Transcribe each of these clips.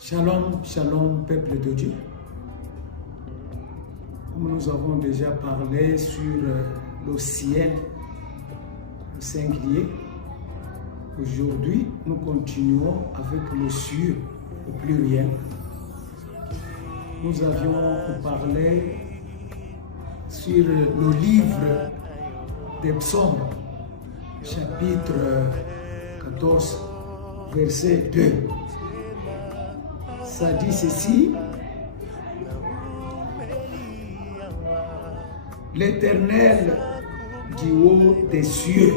Shalom, shalom, peuple de Dieu. Comme nous avons déjà parlé sur le ciel au singulier, aujourd'hui nous continuons avec le cieux au pluriel. Nous avions parlé sur le livre des psaumes, chapitre 14, verset 2. Ça dit ceci: l'Éternel du haut des cieux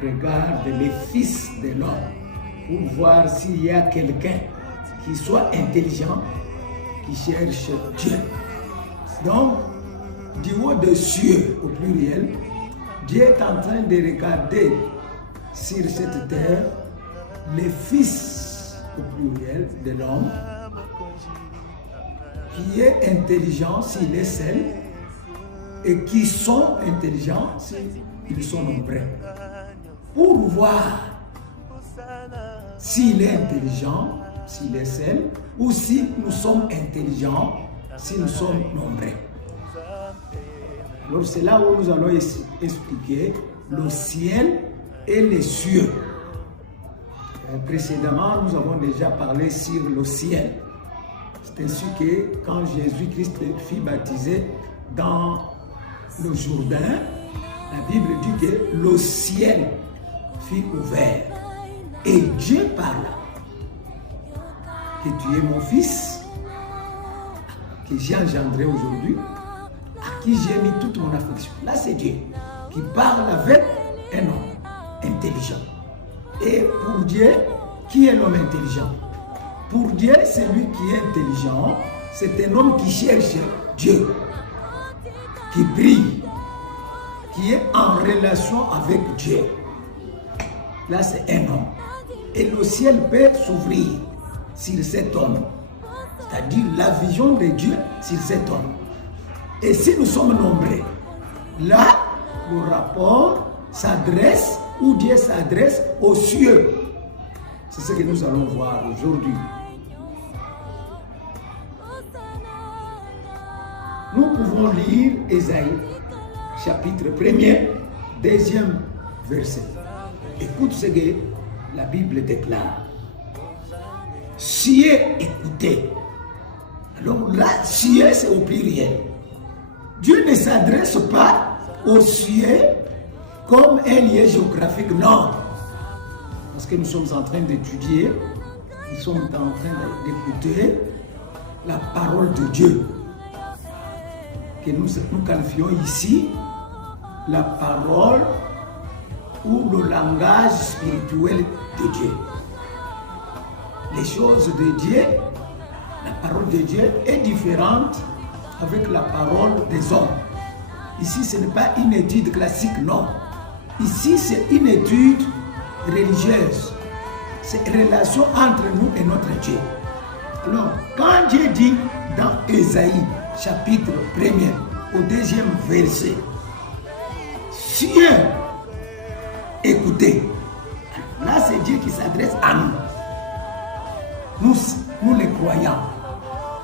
regarde les fils de l'homme pour voir s'il y a quelqu'un qui soit intelligent, qui cherche Dieu. Donc, du haut des cieux au pluriel, Dieu est en train de regarder sur cette terre les fils au pluriel de l'homme qui est intelligent s'il est seul et qui sont intelligents s'ils sont nombreux, pour voir s'il est intelligent s'il est seul ou si nous sommes intelligents si nous sommes nombreux. Alors c'est là où nous allons expliquer le ciel et les cieux. Précédemment, nous avons déjà parlé sur le ciel. C'est ainsi que quand Jésus-Christ fut baptisé dans le Jourdain, la Bible dit que le ciel fut ouvert et Dieu parla. Que tu es mon fils, que j'ai engendré aujourd'hui, à qui j'ai mis toute mon affection. Là, c'est Dieu qui parle avec un homme intelligent. Et pour Dieu, qui est l'homme intelligent? Pour Dieu, celui qui est intelligent, c'est un homme qui cherche Dieu, qui prie, qui est en relation avec Dieu. Là, c'est un homme. Et le ciel peut s'ouvrir sur cet homme, c'est-à-dire la vision de Dieu sur cet homme. Et si nous sommes nombreux, là, le rapport s'adresse, où Dieu s'adresse aux cieux. C'est ce que nous allons voir aujourd'hui. Nous pouvons lire Ésaïe, chapitre 1er, 2e verset. Écoute ce que la Bible déclare. Cieux, écoutez. Alors là, cieux, c'est au pluriel. Dieu ne s'adresse pas aux cieux comme un lieu géographique, non. Parce que nous sommes en train d'étudier, nous sommes en train d'écouter la parole de Dieu, que nous qualifions ici la parole ou le langage spirituel de Dieu. Les choses de Dieu, la parole de Dieu est différente avec la parole des hommes. Ici, ce n'est pas une étude classique, non. Ici, c'est une étude religieuse. C'est une relation entre nous et notre Dieu. Alors, quand Dieu dit dans Ésaïe, chapitre 1er, au 2e verset, cieux, écoutez. Là, c'est Dieu qui s'adresse à nous. Nous les croyants.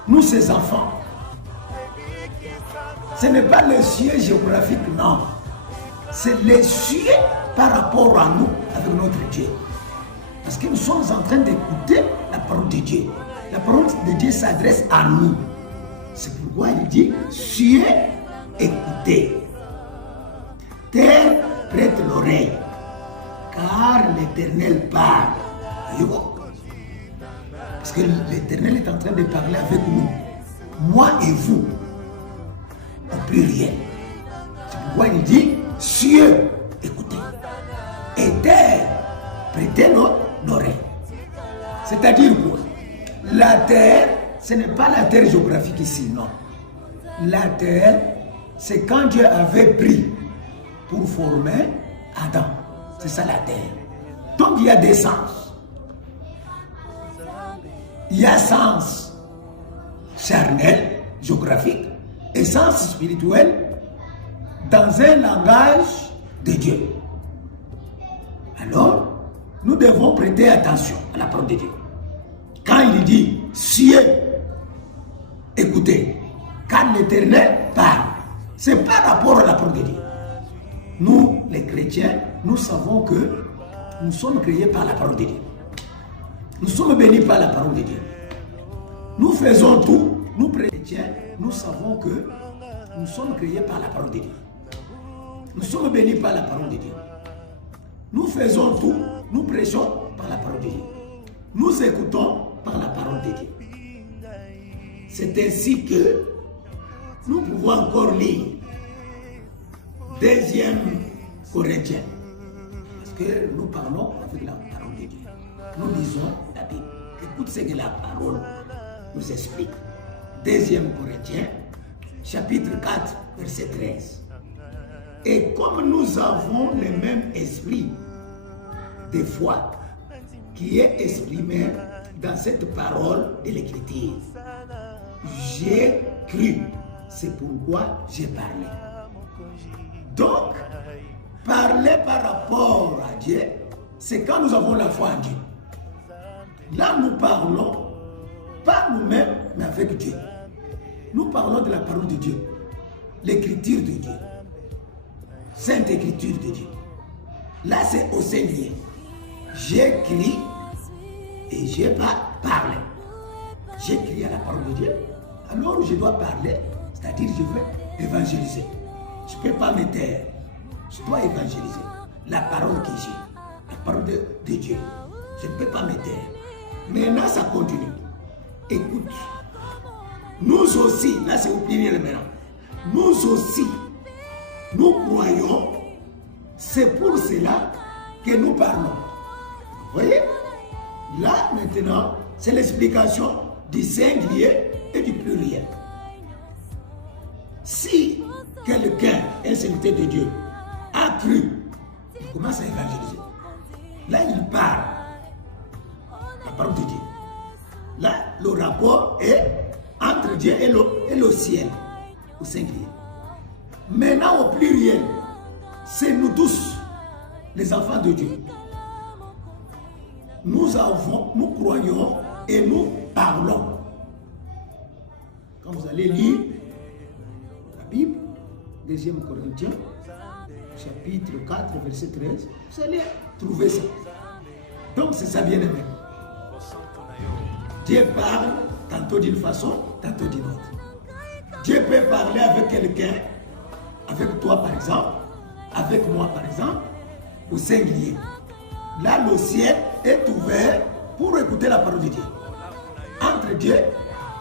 Nous, ses enfants. Ce n'est pas le cieux géographique, non. C'est les cieux par rapport à nous, avec notre Dieu. Parce que nous sommes en train d'écouter la parole de Dieu. La parole de Dieu s'adresse à nous. C'est pourquoi il dit, cieux, écoutez. Terre, prête l'oreille. Car l'Éternel parle. Voyez-vous? Parce que l'Éternel est en train de parler avec nous. Moi et vous. Au pluriel. C'est pourquoi il dit, cieux, écoutez. Et terre, prêtez l'oreille. C'est-à-dire quoi? La terre, ce n'est pas la terre géographique ici, non. La terre, c'est quand Dieu avait pris pour former Adam. C'est ça la terre. Donc il y a des sens. Il y a sens charnel, géographique, et sens spirituel dans un langage de Dieu. Alors, nous devons prêter attention à la parole de Dieu. quand il dit cieux, écoutez, quand l'Éternel parle, c'est par rapport à la parole de Dieu. Nous, les chrétiens, nous savons que nous sommes créés par la parole de Dieu. Nous sommes bénis par la parole de Dieu. Nous faisons tout, nous chrétiens, nous savons que nous sommes créés par la parole de Dieu. Nous sommes bénis par la parole de Dieu. Nous faisons tout, nous prêchons par la parole de Dieu. Nous écoutons par la parole de Dieu. C'est ainsi que nous pouvons encore lire 2 Corinthiens. Parce que nous parlons avec la parole de Dieu. Nous lisons la Bible. Écoute ce que la parole nous explique. 2 Corinthiens, chapitre 4, verset 13. Et comme nous avons le même esprit de foi qui est exprimé dans cette parole de l'Écriture, j'ai cru, c'est pourquoi j'ai parlé. Donc, parler par rapport à Dieu, c'est quand nous avons la foi en Dieu. Là, nous parlons, pas nous-mêmes, mais avec Dieu. Nous parlons de la parole de Dieu, l'écriture de Dieu, sainte écriture de Dieu. Là, c'est au singulier. J'ai crié et j'ai pas parlé. J'ai crié à la parole de Dieu, alors je dois parler, c'est-à-dire je veux évangéliser. Je ne peux pas me taire. Je dois évangéliser la parole que j'ai, la parole de Dieu. Je ne peux pas me taire. Maintenant, ça continue. Écoute, nous aussi, là c'est au pluriel maintenant, nous aussi, nous croyons, c'est pour cela que nous parlons. Vous voyez? Là maintenant, c'est l'explication du singulier et du pluriel. Si quelqu'un, un serviteur de Dieu, a cru, il commence à évangéliser. Là, il parle la parole de Dieu. Là, le rapport est entre Dieu et le ciel, au singulier. Maintenant, au pluriel, c'est nous tous, les enfants de Dieu. Nous croyons et nous parlons. Quand vous allez lire la Bible, 2 Corinthiens, chapitre 4, verset 13, vous allez trouver ça. Donc c'est ça, bien aimé. Dieu parle tantôt d'une façon, tantôt d'une autre. Dieu peut parler avec quelqu'un, avec toi par exemple, avec moi par exemple, au singulier. Là, le ciel est ouvert pour écouter la parole de Dieu. Entre Dieu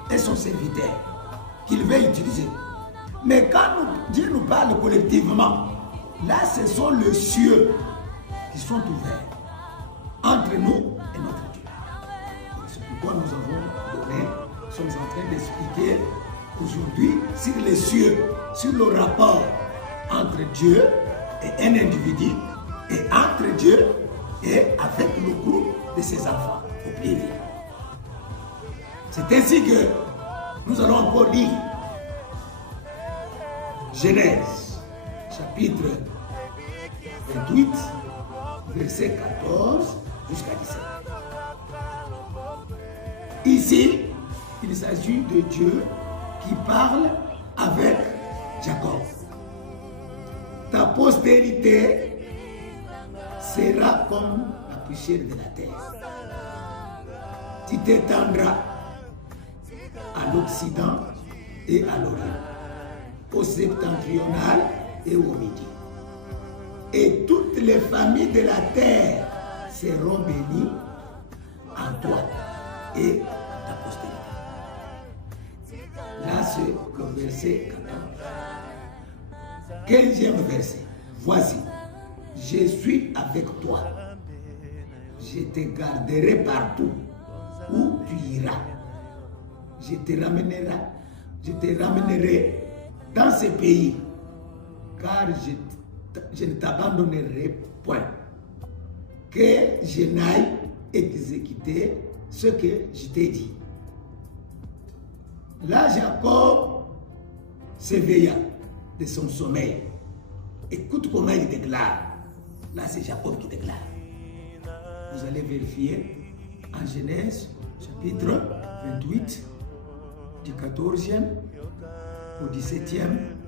et son serviteur, qu'il veut utiliser. Mais quand Dieu nous parle collectivement, là, ce sont les cieux qui sont ouverts entre nous et notre Dieu. C'est pourquoi nous sommes en train d'expliquer aujourd'hui sur les cieux, sur le rapport entre Dieu et un individu, et entre Dieu et avec le groupe de ses enfants, au pluriel. C'est ainsi que nous allons encore lire Genèse, chapitre 28, verset 14 jusqu'à 17. Ici, il s'agit de Dieu qui parle avec Jacob. Ta postérité sera comme la poussière de la terre. Tu t'étendras à l'Occident et à l'Orient, au septentrional et au midi. Et toutes les familles de la terre seront bénies en toi et en ta postérité. Là, c'est le verset 14. 15e verset. Voici, je suis avec toi. Je te garderai partout où tu iras. Je te ramènerai dans ce pays, car je ne t'abandonnerai point. Que je n'aille exécuter ce que je t'ai dit. Là, Jacob s'éveilla de son sommeil. Écoute comment il déclare. Là, c'est Jacob qui déclare. Vous allez vérifier en Genèse, chapitre 28, du 14e au 17e